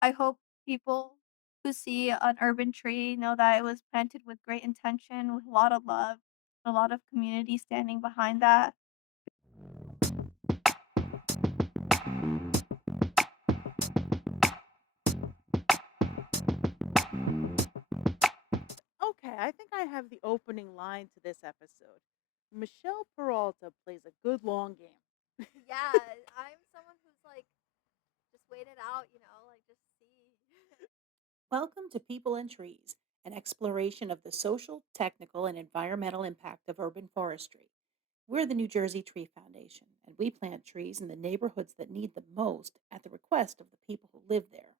I hope people who see an urban tree know that it was planted with great intention, with a lot of love, a lot of community standing behind that. Okay, I think I have the opening line to this episode. Michelle Peralta plays a good long game. Yeah, I'm someone who's like just waited out, like just see. Welcome to People and Trees, an exploration of the social, technical, and environmental impact of urban forestry. We're the New Jersey Tree Foundation, and we plant trees in the neighborhoods that need them most at the request of the people who live there.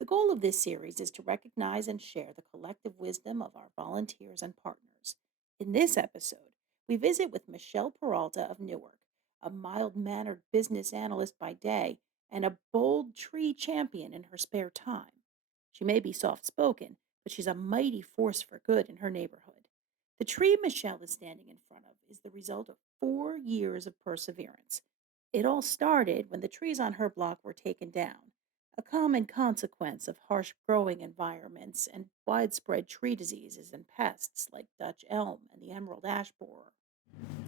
The goal of this series is to recognize and share the collective wisdom of our volunteers and partners. In this episode, we visit with Michelle Peralta of Newark, a mild mannered business analyst by day and a bold tree champion in her spare time. She may be soft spoken, but she's a mighty force for good in her neighborhood. The tree Michelle is standing in front of is the result of 4 years of perseverance. It all started when the trees on her block were taken down, a common consequence of harsh growing environments and widespread tree diseases and pests like Dutch elm and the emerald ash borer.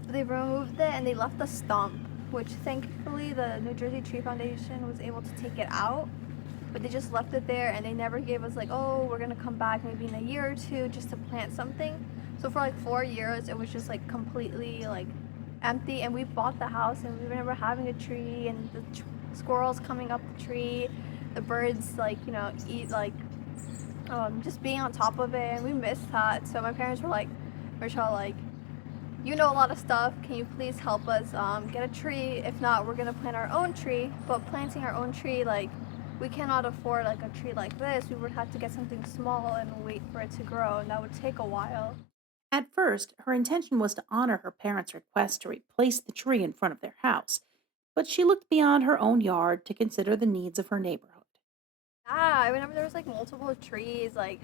They removed it and they left the stump, which thankfully the New Jersey Tree Foundation was able to take it out. But they just left it there and they never gave us like, oh, we're gonna come back maybe in a year or two just to plant something. So for like 4 years, it was just like completely like empty. And we bought the house and we remember having a tree and the squirrels coming up the tree, the birds like eat like just being on top of it, and we missed that. So my parents were like, Michelle, like you know a lot of stuff. Can you please help us get a tree? If not, we're gonna plant our own tree. But planting our own tree, like, we cannot afford like a tree like this. We would have to get something small and wait for it to grow, and that would take a while. At first, her intention was to honor her parents' request to replace the tree in front of their house, but she looked beyond her own yard to consider the needs of her neighborhood. Yeah, I remember there was like multiple trees, like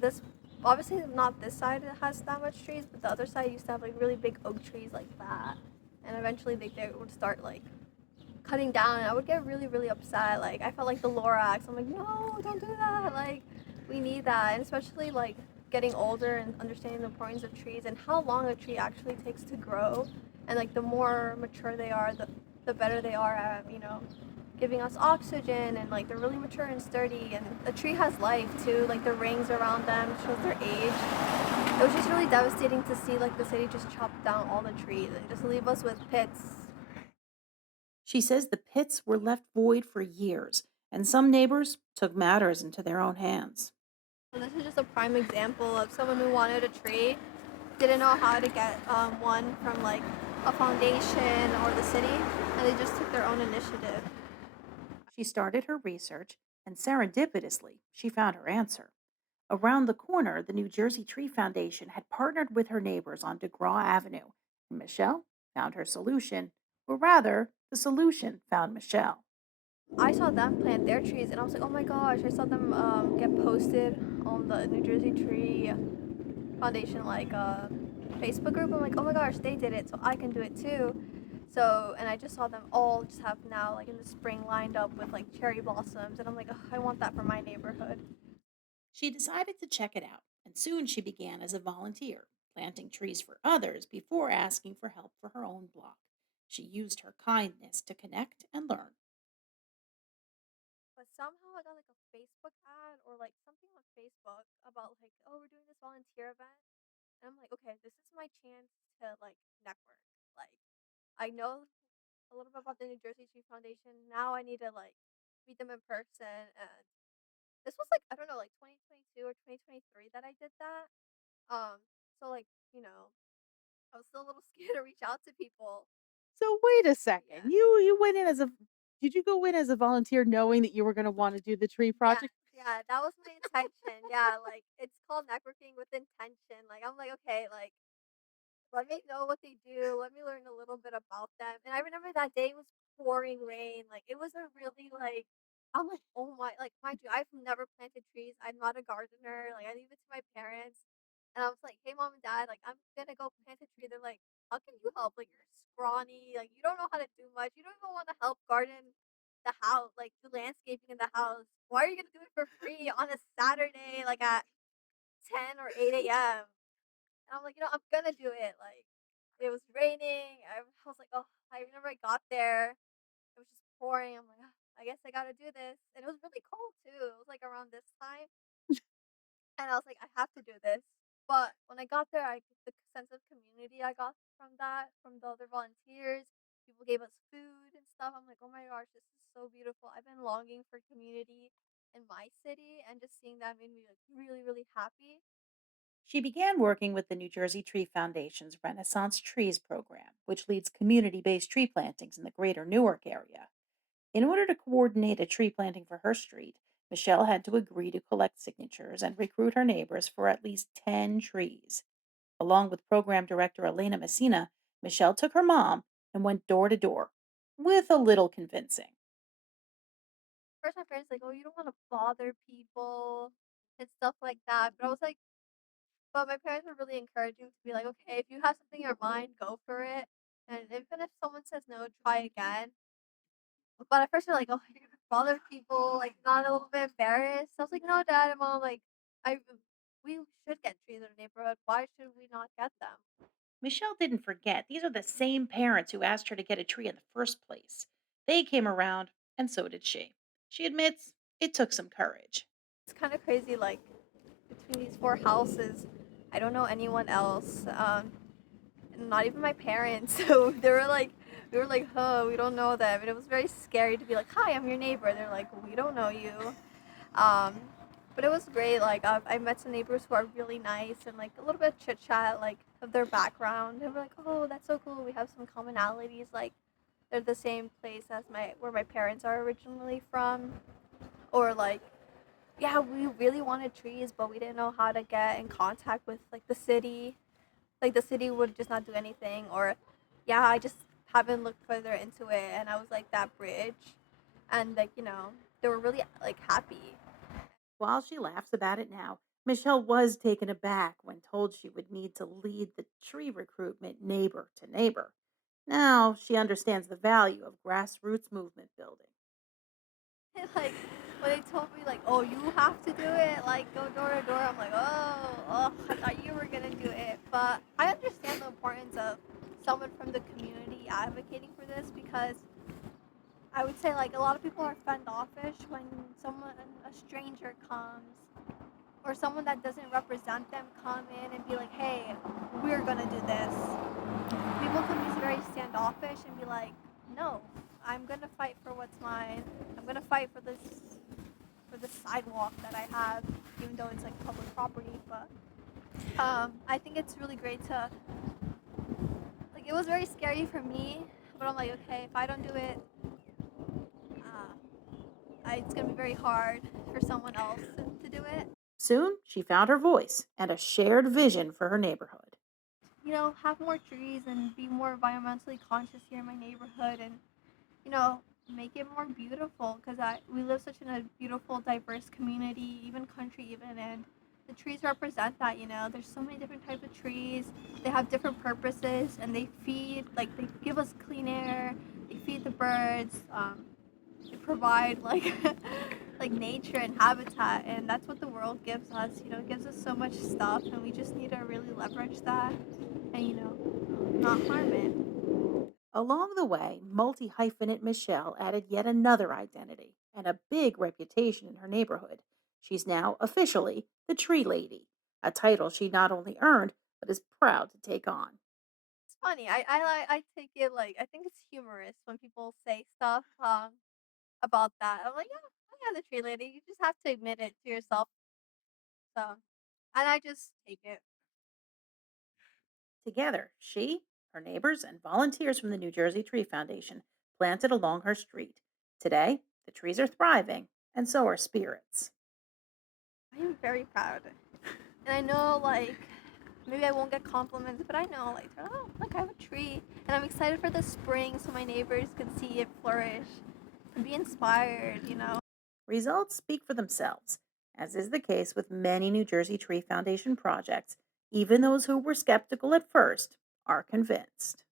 this. Obviously, not this side has that much trees, but the other side used to have like really big oak trees like that. And eventually, they would start like cutting down, and I would get really, really upset. Like I felt like the Lorax. I'm like, no, don't do that. Like we need that, and especially like getting older and understanding the importance of trees and how long a tree actually takes to grow, and like the more mature they are, the better they are at giving us oxygen, and like they're really mature and sturdy, and the tree has life too, like the rings around them shows their age. It was just really devastating to see like the city just chop down all the trees and just leave us with pits. She says the pits were left void for years, and some neighbors took matters into their own hands. And this is just a prime example of someone who wanted a tree, didn't know how to get one from like a foundation or the city, and they just took their own initiative. She started her research, and serendipitously, she found her answer. Around the corner, the New Jersey Tree Foundation had partnered with her neighbors on DeGraw Avenue, and Michelle found her solution, or rather, the solution found Michelle. I saw them plant their trees, and I was like, oh my gosh! I saw them get posted on the New Jersey Tree Foundation Facebook group. I'm like, oh my gosh, they did it, so I can do it too. So, and I just saw them all just have now like in the spring lined up with like cherry blossoms, and I'm like, I want that for my neighborhood. She decided to check it out, and soon she began as a volunteer, planting trees for others before asking for help for her own block. She used her kindness to connect and learn. But somehow I got like a Facebook ad or like something on Facebook about like, oh, we're doing this volunteer event. And I'm like, okay, this is my chance to like network. Like, I know a little bit about the New Jersey Tree Foundation. Now I need to like meet them in person. And this was like, I don't know, like 2022 or 2023 that I did that. So like, I was still a little scared to reach out to people. So wait a Yeah. second. You went in as a did you go in as a volunteer knowing that you were going to want to do the tree Yeah, project? yeah, that was my intention. Yeah, like it's called networking with intention. Like I'm like, okay, like let me know what they do. Let me learn a little bit about them. And I remember that day was pouring rain. Like it was a really like I'm like, oh my, like mind you, I've never planted trees. I'm not a gardener. Like I leave it to my parents. And I was like, hey mom and dad, like I'm gonna go plant a tree. They're like, how can you help? Like you're scrawny, like you don't know how to do much. You don't even want to help garden. the house, like the landscaping in the house. Why are you gonna do it for free on a Saturday, like at 10 or 8 a.m.? And I'm like, I'm gonna do it. Like, it was raining. I was like, oh, I remember I got there. It was just pouring. I'm like, "Ah, I guess I gotta do this." And it was really cold too. It was like around this time. And I was like, I have to do this. But when I got there, the sense of community I got from that, from the other volunteers, people gave us food and stuff. I'm like, oh my gosh, this is so beautiful. I've been longing for community in my city, and just seeing that made me like really, really happy. She began working with the New Jersey Tree Foundation's Renaissance Trees program, which leads community based tree plantings in the greater Newark area. In order to coordinate a tree planting for her street, Michelle had to agree to collect signatures and recruit her neighbors for at least 10 trees. Along with program director Elena Messina, Michelle took her mom and went door to door with a little convincing. First, my parents like, oh, you don't want to bother people and stuff like that. But I was like, but my parents were really encouraging to be like, okay, if you have something in your mind, go for it. And even if someone says no, try again. But at first they're like, "Oh, you're gonna bother people, like, not a little bit embarrassed?" I was like, "No, Dad and Mom, like, I we should get trees in our neighborhood. Why should we not get them?" Michelle didn't forget these are the same parents who asked her to get a tree in the first place. They came around, and so did she. She admits it took some courage. It's kind of crazy, like, between these four houses, I don't know anyone else, and not even my parents. So we were like, "Huh, we don't know them," and it was very scary to be like, "Hi, I'm your neighbor." They're like, "We don't know you." Um, but it was great. Like I met some neighbors who are really nice and like a little bit chit chat like of their background. They were like, "Oh, that's so cool. We have some commonalities. Like they're the same place as my where my parents are originally from." Or like, "Yeah, we really wanted trees, but we didn't know how to get in contact with like the city. Like the city would just not do anything." Or, "Yeah, I just haven't looked further into it." And I was like that bridge, and like they were really like happy. While she laughs about it now, Michelle was taken aback when told she would need to lead the tree recruitment neighbor to neighbor. Now she understands the value of grassroots movement building. Like when they told me like, "Oh, you have to do it, like go door to door," I'm like, oh, I thought you were gonna do it. But I understand the importance of someone from the community advocating for this, because I would say like a lot of people are standoffish when someone a stranger comes, or someone that doesn't represent them come in and be like, "Hey, we're gonna do this." People can be very standoffish and be like, "No, I'm gonna fight for what's mine. I'm gonna fight for the sidewalk that I have, even though it's like public property." But I think it's really great to like. It was very scary for me, but I'm like, okay, if I don't do it, it's gonna be very hard for someone else to do it. Soon she found her voice and a shared vision for her neighborhood. Have more trees and be more environmentally conscious here in my neighborhood, and you know, make it more beautiful, because we live such in a beautiful, diverse community, even country, even, and the trees represent that. There's so many different types of trees. They have different purposes, and they give us clean air. They feed the birds. They provide like like nature and habitat, and that's what the world gives us. It gives us so much stuff, and we just need to really leverage that, and not harm it. Along the way, multi hyphenate Michelle added yet another identity and a big reputation in her neighborhood. She's now officially the Tree Lady, a title she not only earned but is proud to take on. It's funny. I take it like, I think it's humorous when people say stuff about that. I'm like, yeah, I am the tree lady. You just have to admit it to yourself. So, and I just take it. Together, she, her neighbors, and volunteers from the New Jersey Tree Foundation planted along her street. Today, the trees are thriving, and so are spirits. I am very proud, and I know like maybe I won't get compliments, but I know like, oh look, I have a tree, and I'm excited for the spring so my neighbors can see it flourish and be inspired. Results speak for themselves, as is the case with many New Jersey Tree Foundation projects. Even those who were skeptical at first are convinced.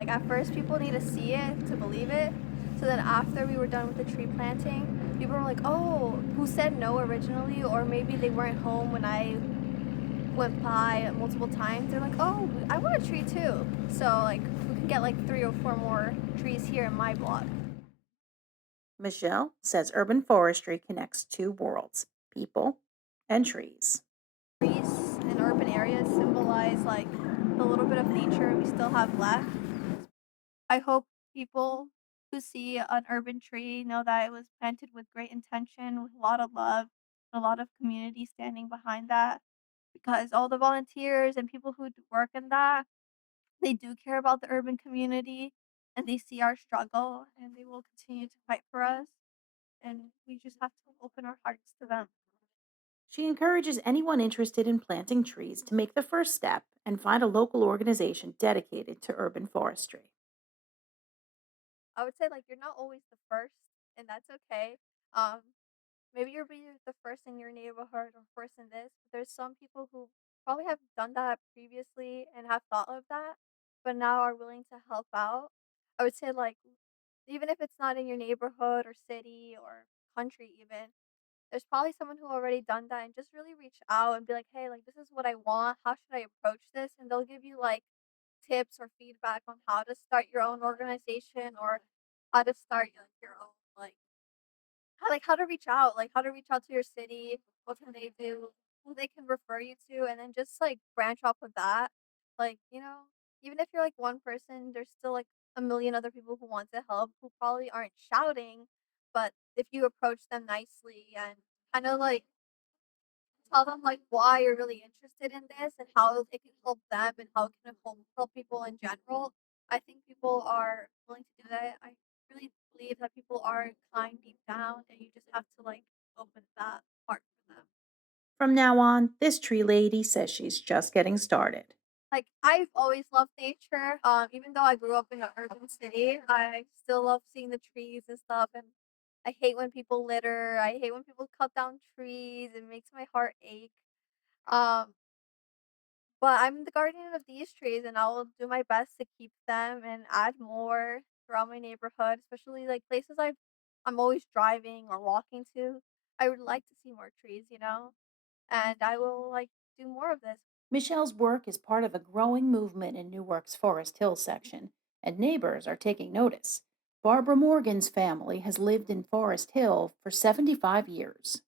Like at first, people need to see it to believe it. So then after we were done with the tree planting, people were like, "Oh, who said no originally?" Or maybe they weren't home when I went by multiple times. They're like, "Oh, I want a tree too." So like we can get like 3 or 4 more trees here in my block. Michelle says urban forestry connects two worlds, people and trees. Trees in urban areas symbolize like the little bit of nature we still have left. I hope people who see an urban tree know that it was planted with great intention, with a lot of love, a lot of community standing behind that. Because all the volunteers and people who work in that, they do care about the urban community and they see our struggle and they will continue to fight for us. And we just have to open our hearts to them. She encourages anyone interested in planting trees to make the first step and find a local organization dedicated to urban forestry. I would say like you're not always the first, and that's okay. Um, Maybe you're being the first in your neighborhood or first in this. But there's some people who probably have done that previously and have thought of that, but now are willing to help out. I would say like even if it's not in your neighborhood or city or country even, there's probably someone who already done that and just really reach out and be like, "Hey, like this is what I want. How should I approach this?" And they'll give you like tips or feedback on how to start your own organization or how to start like your own how to reach out, like how to reach out to your city, what can they do, who they can refer you to, and then just like branch off of that. Like, even if you're like one person, there's still like a million other people who want to help who probably aren't shouting, but if you approach them nicely and kind of like tell them like why you're really interested in this and how it can help them and how it can help people in general. I think people are willing to do that. I really believe that people are kind deep down and you just have to like open that heart for them. From now on, this tree lady says she's just getting started. Like I've always loved nature. Even though I grew up in an urban city, I still love seeing the trees and stuff and I hate when people litter. I hate when people cut down trees. It makes my heart ache. Um, But I'm the guardian of these trees, and I will do my best to keep them and add more throughout my neighborhood, especially like places I'm always driving or walking to. I would like to see more trees, and I will like do more of this. Michelle's work is part of a growing movement in Newark's Forest Hill section, and neighbors are taking notice. Barbara Morgan's family has lived in Forest Hill for 75 years.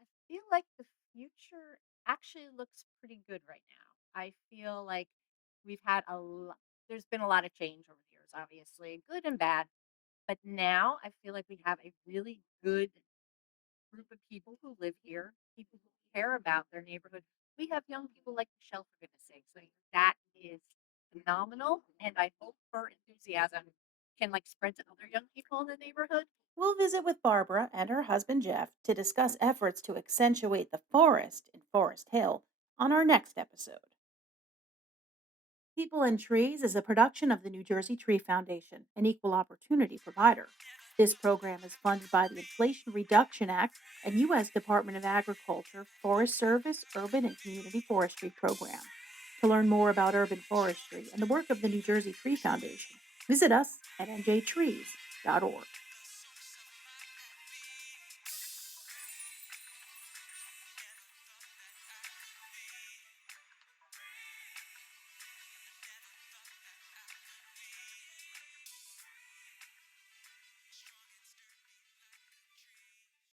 I feel like the future actually looks pretty good right now. I feel like we've had a lot, there's been a lot of change over the years, obviously, good and bad. But now I feel like we have a really good group of people who live here, people who care about their neighborhood. We have young people like Michelle, for goodness sakes. I mean, that is phenomenal. And I hope her enthusiasm can like spread to other young people in the neighborhood. We'll visit with Barbara and her husband Jeff to discuss efforts to accentuate the forest in Forest Hill on our next episode. People and Trees is a production of the New Jersey Tree Foundation, an equal opportunity provider. This program is funded by the Inflation Reduction Act and U.S. Department of Agriculture Forest Service Urban and Community Forestry Program. To learn more about urban forestry and the work of the New Jersey Tree Foundation, visit us at njtrees.org.